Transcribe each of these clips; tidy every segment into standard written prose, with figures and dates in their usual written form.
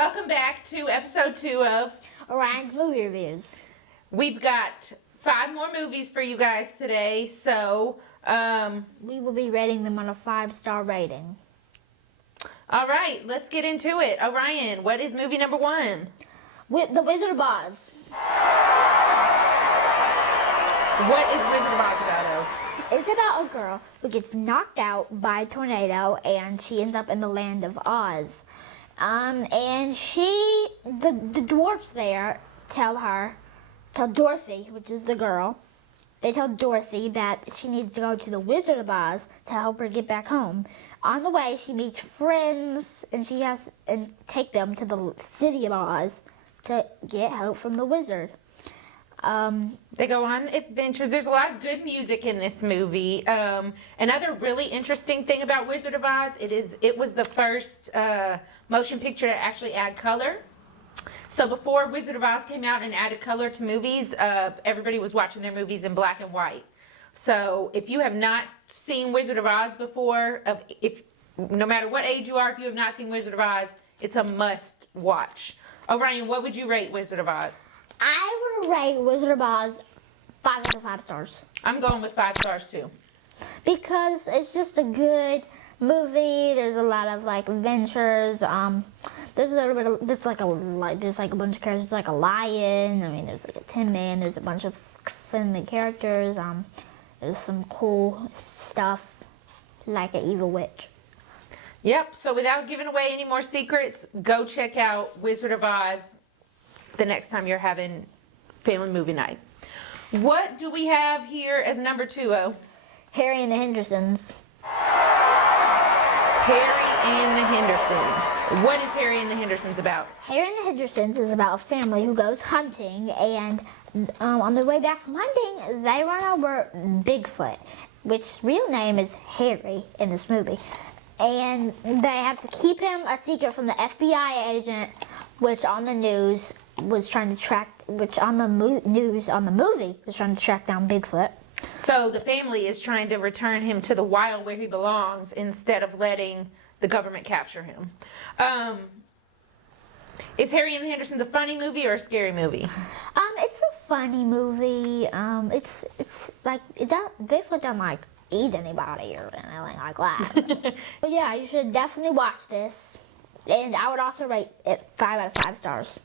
Welcome back to episode 2 of Orion's movie reviews. We've got 5 more movies for you guys today, so we will be rating them on a 5-star rating. All right, let's get into it. Orion, what is movie number 1? With The Wizard of Oz. What is Wizard of Oz about, O? It's about a girl who gets knocked out by a tornado and she ends up in the land of Oz. And the dwarfs there tell Dorothy, which is the girl, they tell Dorothy that she needs to go to the Wizard of Oz to help her get back home. On the way, she meets friends and take them to the city of Oz to get help from the wizard. They go on adventures. There's a lot of good music in this movie. Another really interesting thing about Wizard of Oz, it was the first motion picture to actually add color. So before Wizard of Oz came out and added color to movies, everybody was watching their movies in black and white. So if you have not seen Wizard of Oz before, no matter what age you are, if you have not seen Wizard of Oz, it's a must watch. Orion, what would you rate Wizard of Oz? I would rate Wizard of Oz 5 out of 5 stars. I'm going with 5 stars too. Because it's just a good movie. There's a lot of adventures. There's a little bit of there's a bunch of characters. There's like a lion. I mean, there's like a Tin Man. There's a bunch of friendly characters. There's some cool stuff like an evil witch. Yep. So without giving away any more secrets, go check out Wizard of Oz the next time you're having family movie night. What do we have here as number 2, O? Harry and the Hendersons. Harry and the Hendersons. What is Harry and the Hendersons about? Harry and the Hendersons is about a family who goes hunting, and on their way back from hunting, they run over Bigfoot, which real name is Harry in this movie. And they have to keep him a secret from the FBI agent, which on the news was trying to track, which on the movie was trying to track down Bigfoot. So the family is trying to return him to the wild where he belongs instead of letting the government capture him. Is Harry and the Hendersons a funny movie or a scary movie? It's a funny movie. It's like Bigfoot doesn't eat anybody or anything like that. But yeah, you should definitely watch this. And I would also rate it 5 out of 5 stars.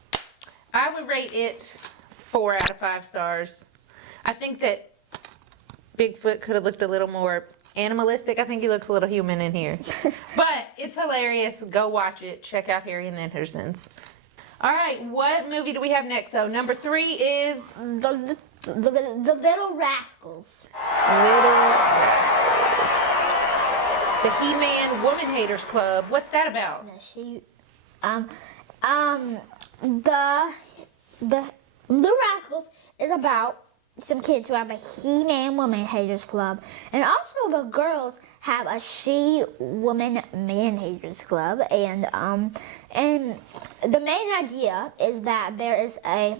I would rate it 4 out of 5 stars. I think that Bigfoot could have looked a little more animalistic. I think he looks a little human in here. But it's hilarious. Go watch it. Check out Harry and the Hendersons. All right, what movie do we have next? So number 3 is The Little Rascals. Little Rascals. The He-Man Woman Haters Club. What's that about? The Little Rascals is about some kids who have a He-Man Woman Haters Club, and also the girls have a She-Woman Man Haters Club, and the main idea is that there is a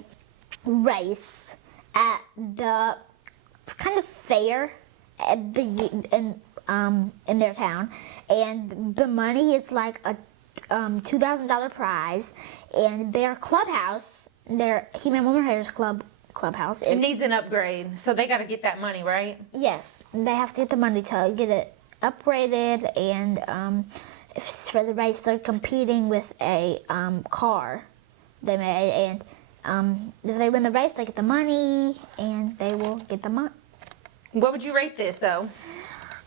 race at the kind of fair in their town, and the money is like a $2,000 prize, and their clubhouse, their He-Man Woman Haters clubhouse It needs an upgrade, so they got to get that money, right? Yes, they have to get the money to get it upgraded, and for the race, they're competing with a car they made, and if they win the race, they get the money, and they will get the money. What would you rate this, though?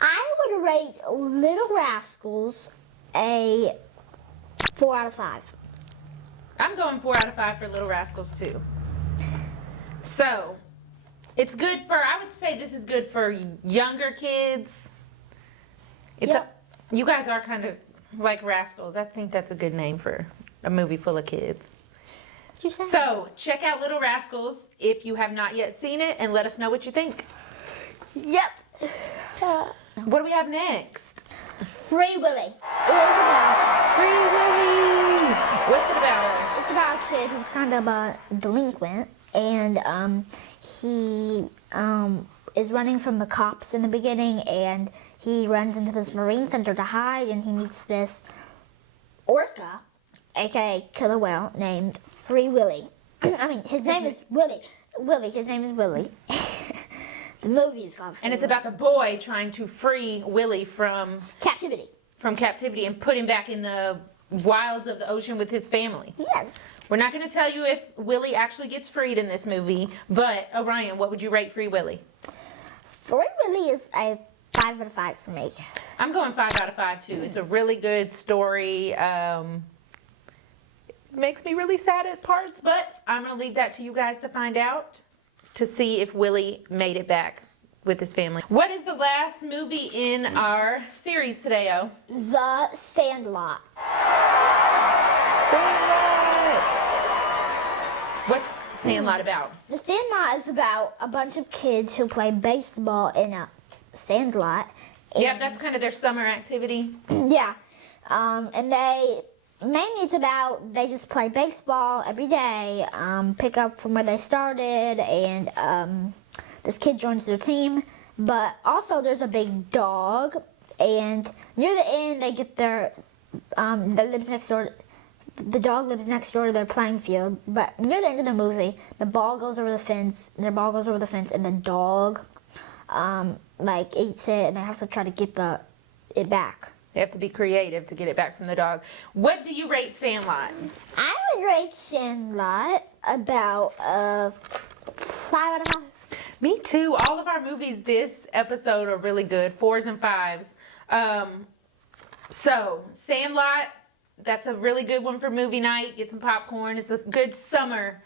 I would rate Little Rascals a 4 out of 5. I'm going 4 out of 5 for Little Rascals, too. So, it's good for, I would say this is good for younger kids. You guys are kind of like rascals. I think that's a good name for a movie full of kids. So, check out Little Rascals if you have not yet seen it, and let us know what you think. Yep. What do we have next? Free Willy. Free Willy. What's it about? It's about a kid who's kind of a delinquent, and he is running from the cops in the beginning, and he runs into this marine center to hide, and he meets this orca, aka Killer Whale, named Free Willy. I mean, his name is Willy. His name is Willy. The movie is called Free And it's Willy. about the boy trying to free Willie from Captivity. captivity and put him back in the wilds of the ocean with his family. Yes. We're not going to tell you if Willie actually gets freed in this movie, but Orion, what would you rate Free Willy? Free Willy is a 5 out of 5 for me. I'm going 5 out of 5 too. It's a really good story. Makes me really sad at parts, but I'm going to leave that to you guys to find out, to see if Willie made it back with his family. What is the last movie in our series today, O? The Sandlot. Sandlot. What's Sandlot about? The Sandlot is about a bunch of kids who play baseball in a sandlot. Yep, that's kind of their summer activity. Yeah. And mainly it's about, they just play baseball every day, pick up from where they started, and this kid joins their team. But also there's a big dog, and near the end they get their, that lives next door. The dog lives next door to their playing field, but near the end of the movie, the ball goes over the fence, and the dog, eats it, and they have to try to get it back. They have to be creative to get it back from the dog. What do you rate Sandlot? I would rate Sandlot about 5 out of 5. Me too. All of our movies this episode are really good, 4s and 5s. So, Sandlot, that's a really good one for movie night. Get some popcorn. It's a good summer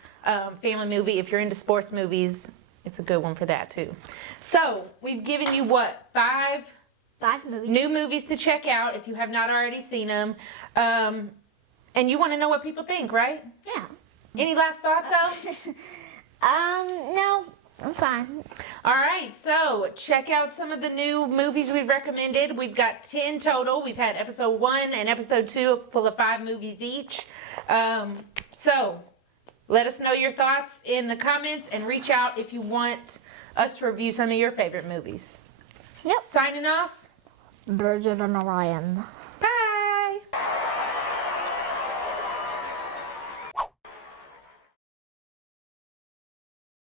family movie. If you're into sports movies, it's a good one for that too. So, we've given you what, 5 movies. new movies to check out if you have not already seen them. And you want to know what people think, right? Yeah. Any last thoughts, Al? No, I'm fine. All right, so check out some of the new movies we've recommended. We've got 10 total. We've had episode 1 and episode 2 full of 5 movies each. So let us know your thoughts in the comments and reach out if you want us to review some of your favorite movies. Yep. Signing off. Brigid and Orion.